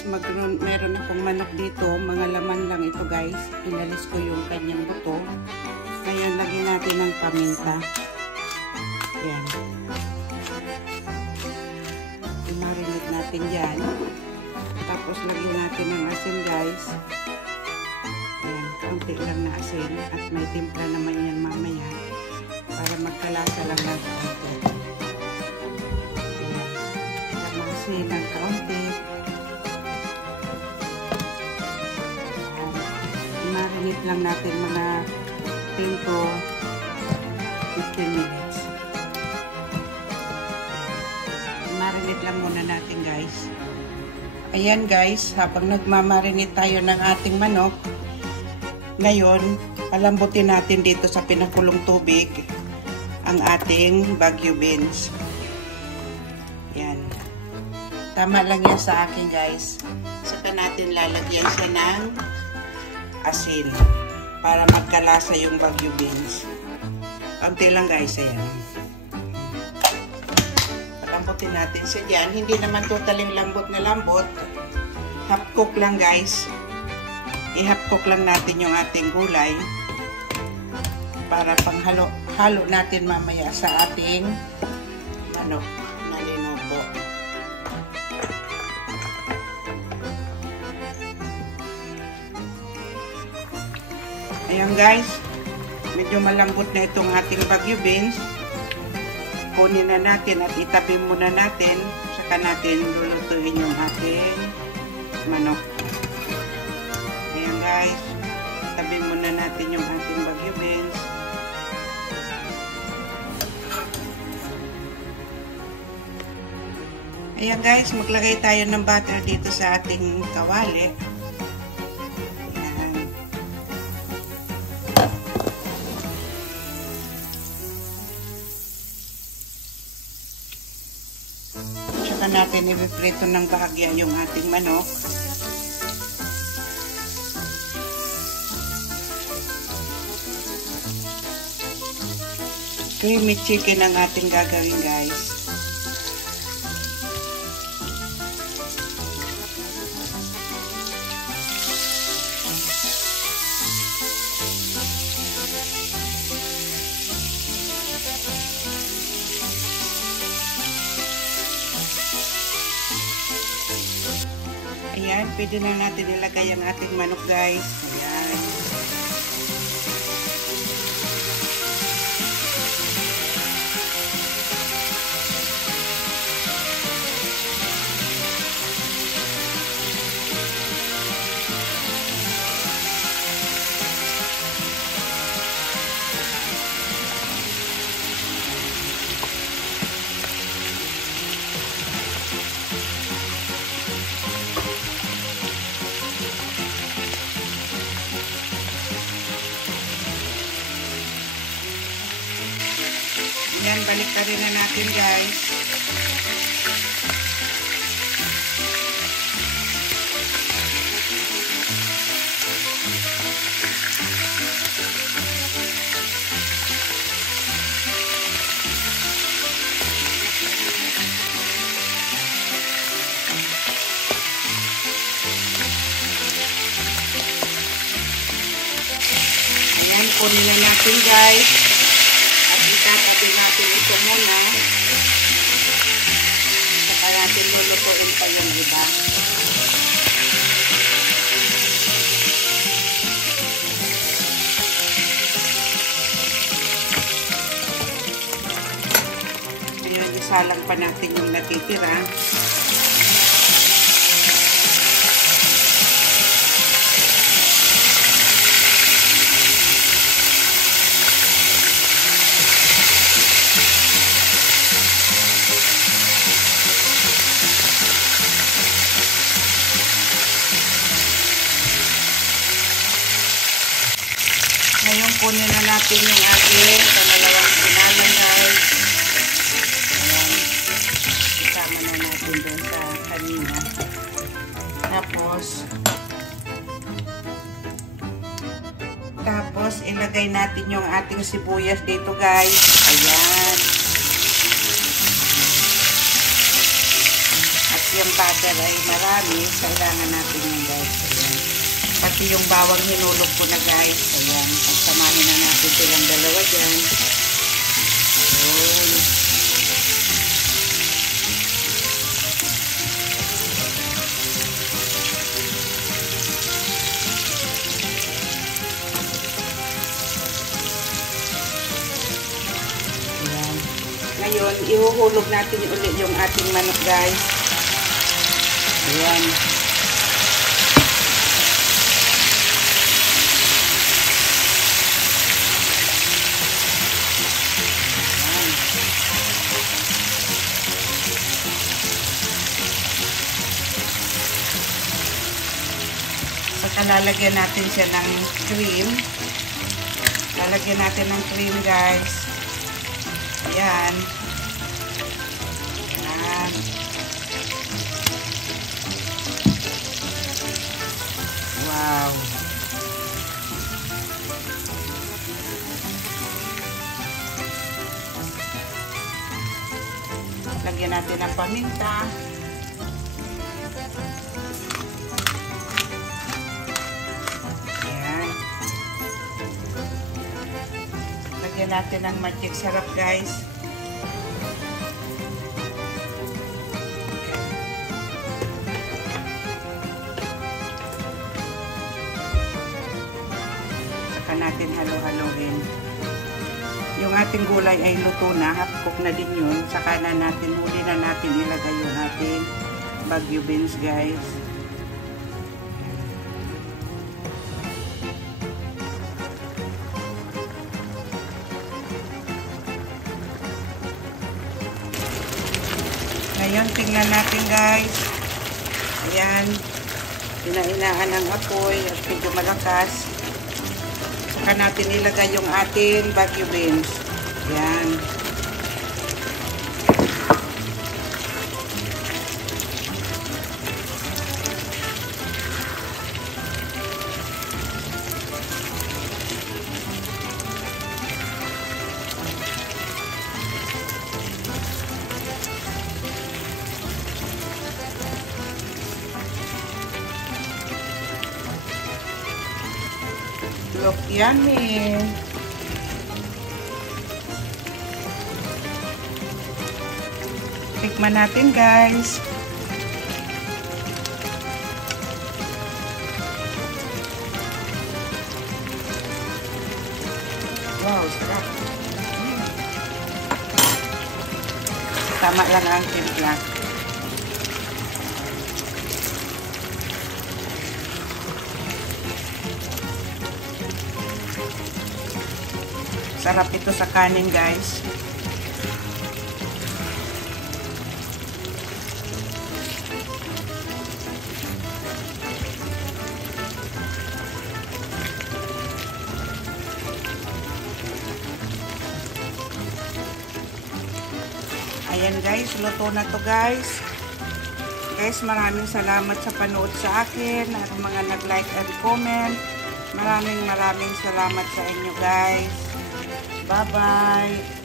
guys, meron akong manok dito. Mga laman lang ito guys. Inalis ko yung kanyang buto. Ngayon, lagyan natin ng paminta. Yan. I-marinate natin yan. Tapos, lagyan natin ng asin guys. Yan. Kaunti lang na asin. At may timpla naman yan mamaya. Para magkalasa lang ng kaunti. Yan. Asin ng kaunti. I-marinate lang natin mga 10 to 15 minutes. Marinate lang muna natin guys. Ayan guys, habang nagmamarinate tayo ng ating manok, ngayon, palambutin natin dito sa pinakulong tubig ang ating Baguio beans. Ayan. Tama lang yan sa akin guys. Saka natin lalagyan siya ng asin para magkalasa yung Baguio beans. Kaunti lang guys, ayan. Palambutin natin siya dyan. Hindi naman totaling lambot na lambot. Half cook lang guys. I-half cook lang natin yung ating gulay para panghalo natin mamaya sa ating manok na linuto. Ayan guys, medyo malambot na itong ating Baguio beans. Kunin na natin at itabi muna natin. Saka natin lulutuin yung ating manok. Ayan guys, itabi muna natin yung ating Baguio beans. Ayan guys, maglagay tayo ng butter dito sa ating kawali. Saka natin i-prito ng bahagya yung ating manok. Creamy chicken ang ating gagawin guys. Ayan, pwede na natin ilagay ang ating manok guys. Ayan. Yan, balik na rin na natin guys. Ayan, kunin na natin guys. Itatabi natin ito muna. Saka natin lulutuin pa yung iba. Ngayon, isalang pa natin yung natitira. Ngayon, kunin na natin yung ating pangalawang pinalan guys. Ayan. Isama na natin doon sa kanina. Tapos, ilagay natin yung ating sibuyas dito guys. Ayan. At yung butter ay marami, kailangan natin yung guys. Ayan. Pati yung bawang hinulog ko na guys. Ayan. Pagsamahin na natin silang dalawa dyan. Ayan. Ngayon, ihuhulog natin ulit yung ating manok guys. Ayan. Ayan. Saka lalagyan natin siya ng cream. Lalagyan natin ng cream guys. Ayan. Ayan. Wow. Lagyan natin ng paminta. Ayan. Lagyan natin ng magic sarap guys. Saka natin halo-haloin. Yung ating gulay ay luto na, half cook na din yun. Saka na natin, huli na natin ilagay yung ating Baguio beans guys. Ngayon, tingnan natin guys. Ayan. Inainaan ang apoy at medyo malakas. Saka natin ilagay yung ating Baguio beans. Ayan. Look yummy. Tikman natin guys. Wow, sarap. Tama lang ang timpla. Sarap ito sa kanin guys. Ayan guys, luto na to guys. Guys, maraming salamat sa panood sa akin at mga nag-like and comment. Maraming salamat sa inyo guys. Bye-bye!